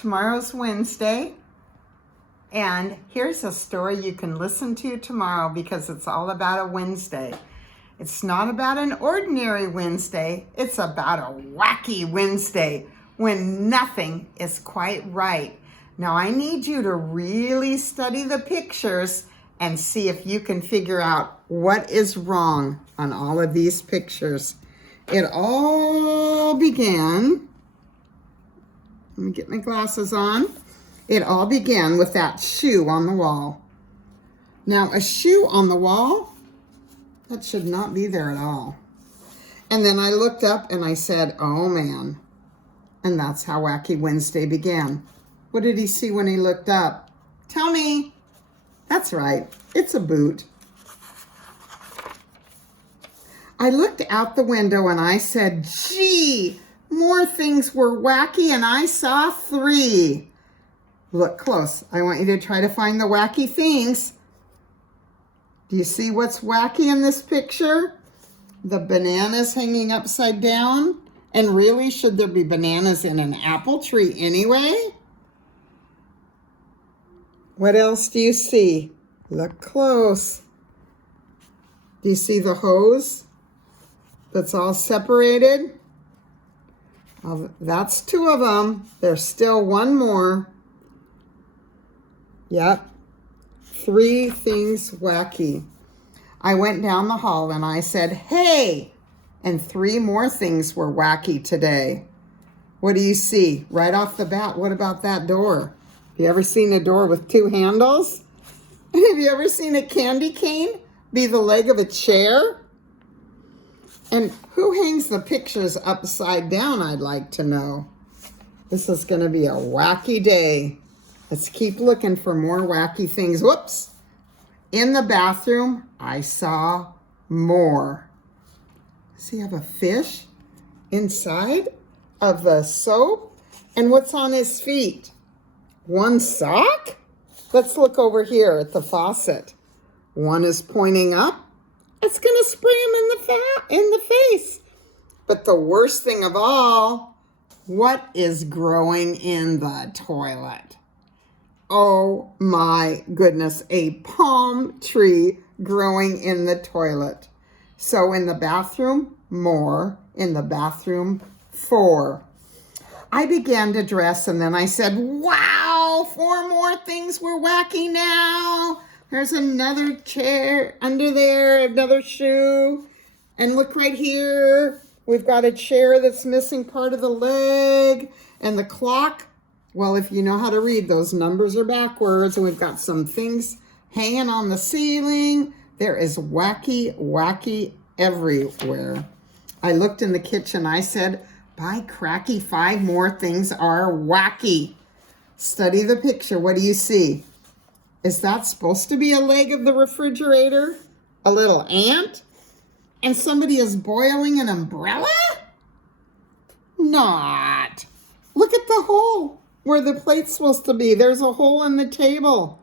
Tomorrow's Wednesday, and here's a story you can listen to tomorrow because it's all about a Wednesday. It's not about an ordinary Wednesday, it's about a wacky Wednesday when nothing is quite right. Now I need you to really study the pictures and see if you can figure out what is wrong on all of these pictures. It all began, let me get my glasses on. It all began with that shoe on the wall. Now a shoe on the wall, that should not be there at all. And then I looked up and I said, oh man. And that's how Wacky Wednesday began. What did he see when he looked up? Tell me. That's right, it's a boot. I looked out the window and I said, gee, more things were wacky and I saw 3. Look close. I want you to try to find the wacky things. Do you see what's wacky in this picture? The bananas hanging upside down. And really, should there be bananas in an apple tree anyway? What else do you see? Look close. Do you see the hose that's all separated? That's 2 of them. There's still 1 more. Yep. 3 things wacky. I went down the hall and I said, hey, and 3 more things were wacky today. What do you see? Right off the bat, what about that door? Have you ever seen a door with 2 handles? And have you ever seen a candy cane be the leg of a chair? And who hangs the pictures upside down, I'd like to know. This is going to be a wacky day. Let's keep looking for more wacky things. Whoops. In the bathroom, I saw more. Does he have a fish inside of the soap? And what's on his feet? 1 sock? Let's look over here at the faucet. 1 is pointing up. It's going to spray him in the face. But the worst thing of all, what is growing in the toilet? Oh my goodness, a palm tree growing in the toilet. So in the bathroom, more. In the bathroom, 4. I began to dress and then I said, wow, 4 more things were wacky now. There's another chair under there, another shoe. And look right here. We've got a chair that's missing part of the leg. And the clock, well, if you know how to read, those numbers are backwards. And we've got some things hanging on the ceiling. There is wacky everywhere. I looked in the kitchen. I said, by cracky, 5 more things are wacky. Study the picture. What do you see? Is that supposed to be a leg of the refrigerator? A little ant? And somebody is boiling an umbrella? Not. Look at the hole where the plate's supposed to be. There's a hole in the table.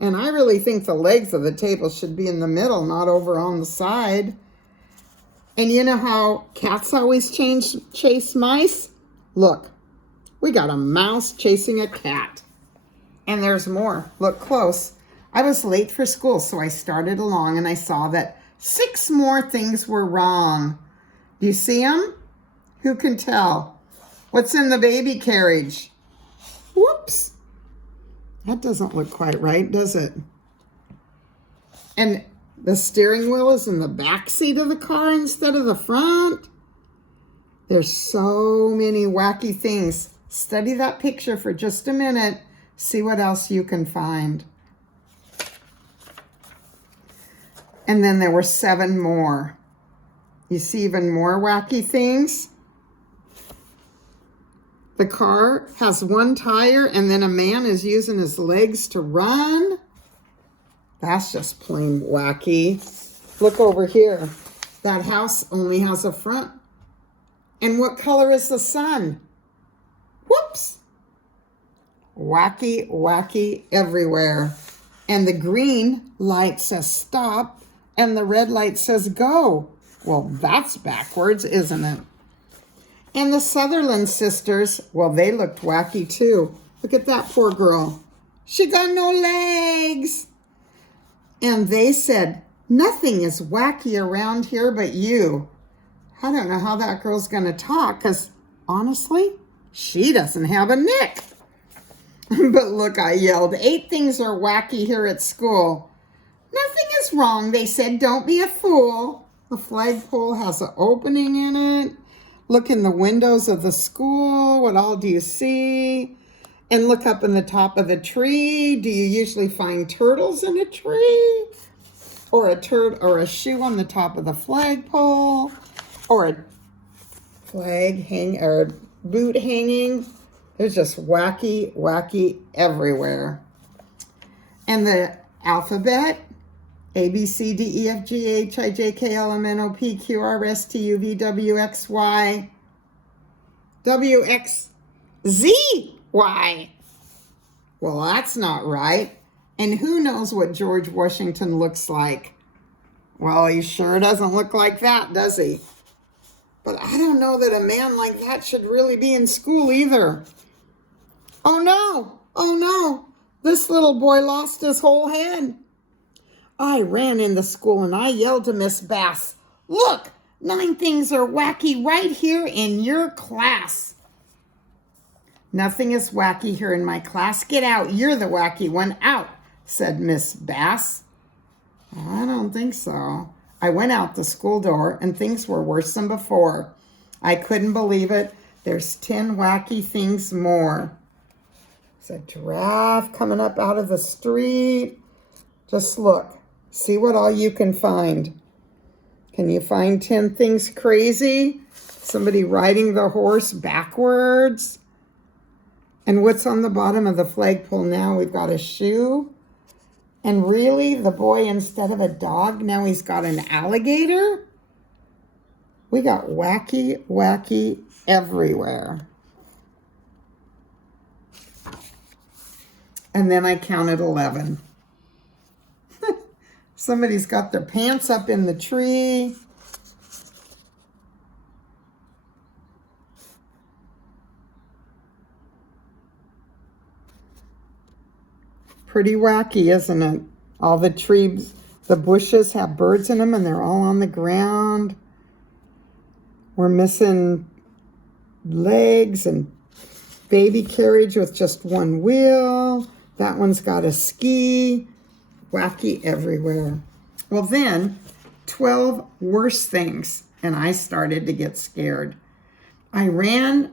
And I really think the legs of the table should be in the middle, not over on the side. And you know how cats always chase mice? Look, we got a mouse chasing a cat. And there's more. Look close. I was late for school, so I started along and I saw that 6 more things were wrong. Do you see them? Who can tell? What's in the baby carriage? Whoops. That doesn't look quite right, does it? And the steering wheel is in the back seat of the car instead of the front. There's so many wacky things. Study that picture for just a minute. See what else you can find. And then there were 7 more. You see even more wacky things? The car has 1 tire and then a man is using his legs to run. That's just plain wacky. Look over here. That house only has a front. And what color is the sun? Whoops. Wacky everywhere. And the green light says stop and the red light says go. Well, that's backwards, isn't it? And the Sutherland sisters, well, they looked wacky too. Look at that poor girl. She got no legs. And they said, nothing is wacky around here but you. I don't know how that girl's going to talk because, honestly, she doesn't have a nick. But look, I yelled, 8 things are wacky here at school. Nothing is wrong, they said. Don't be a fool. The flagpole has an opening in it. Look in the windows of the school. What all do you see? And look up in the top of the tree. Do you usually find turtles in a tree? Or a shoe on the top of the flagpole? Or a boot hanging? There's just wacky everywhere. And the alphabet, A, B, C, D, E, F, G, H, I, J, K, L, M, N, O, P, Q, R, S, T, U, V, W, X, Y, W, X, Z, Y. Well, that's not right. And who knows what George Washington looks like? Well, he sure doesn't look like that, does he? But I don't know that a man like that should really be in school either. Oh no, this little boy lost his whole head. I ran into school and I yelled to Miss Bass, look, 9 things are wacky right here in your class. Nothing is wacky here in my class. Get out, you're the wacky one, out, said Miss Bass. I don't think so. I went out the school door and things were worse than before. I couldn't believe it. There's 10 wacky things more. There's a giraffe coming up out of the street. Just look. See what all you can find. Can you find 10 things crazy? Somebody riding the horse backwards. And what's on the bottom of the flagpole now? We've got a shoe. And really, the boy, instead of a dog, now he's got an alligator? We got wacky everywhere. And then I counted 11. Somebody's got their pants up in the tree. Pretty wacky, isn't it? All the trees, the bushes have birds in them and they're all on the ground. We're missing legs and baby carriage with just one wheel. That one's got a ski. Wacky everywhere. Well then, 12 worse things, and I started to get scared. I ran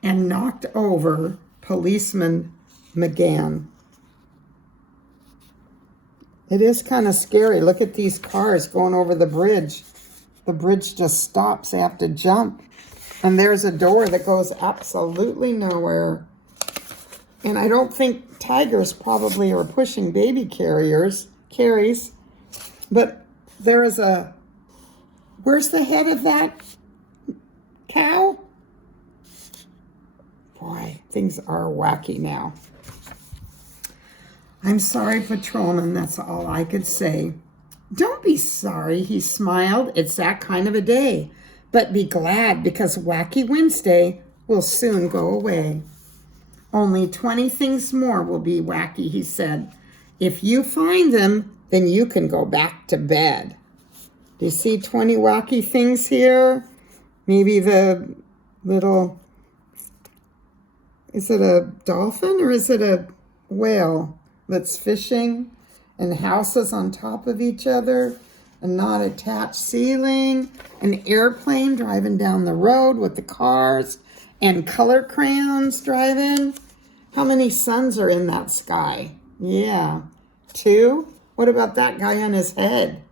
and knocked over Policeman McGann. It is kind of scary. Look at these cars going over the bridge. The bridge just stops. They have to jump. And there's a door that goes absolutely nowhere. And I don't think tigers probably are pushing baby carries. But there is a... Where's the head of that cow? Boy, things are wacky now. I'm sorry, Patrolman, that's all I could say. Don't be sorry, he smiled. It's that kind of a day. But be glad, because Wacky Wednesday will soon go away. Only 20 things more will be wacky, he said. If you find them, then you can go back to bed. Do you see 20 wacky things here? Maybe the little... Is it a dolphin or is it a whale that's fishing? And houses on top of each other, a not attached ceiling, an airplane driving down the road with the cars, and color crayons driving. How many suns are in that sky? Yeah, 2. What about that guy on his head?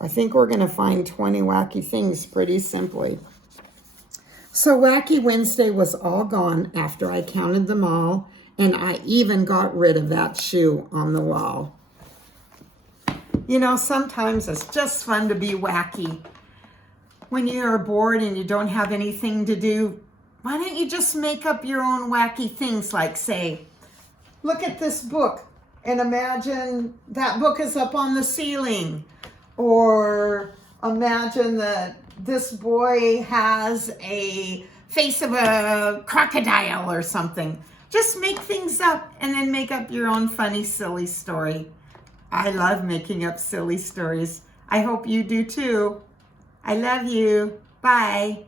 I think we're going to find 20 wacky things pretty simply. So Wacky Wednesday was all gone after I counted them all. And I even got rid of that shoe on the wall. You know, sometimes it's just fun to be wacky. When you're bored and you don't have anything to do, why don't you just make up your own wacky things, like say, look at this book and imagine that book is up on the ceiling. Or imagine that this boy has a face of a crocodile or something. Just make things up and then make up your own funny, silly story. I love making up silly stories. I hope you do too. I love you. Bye.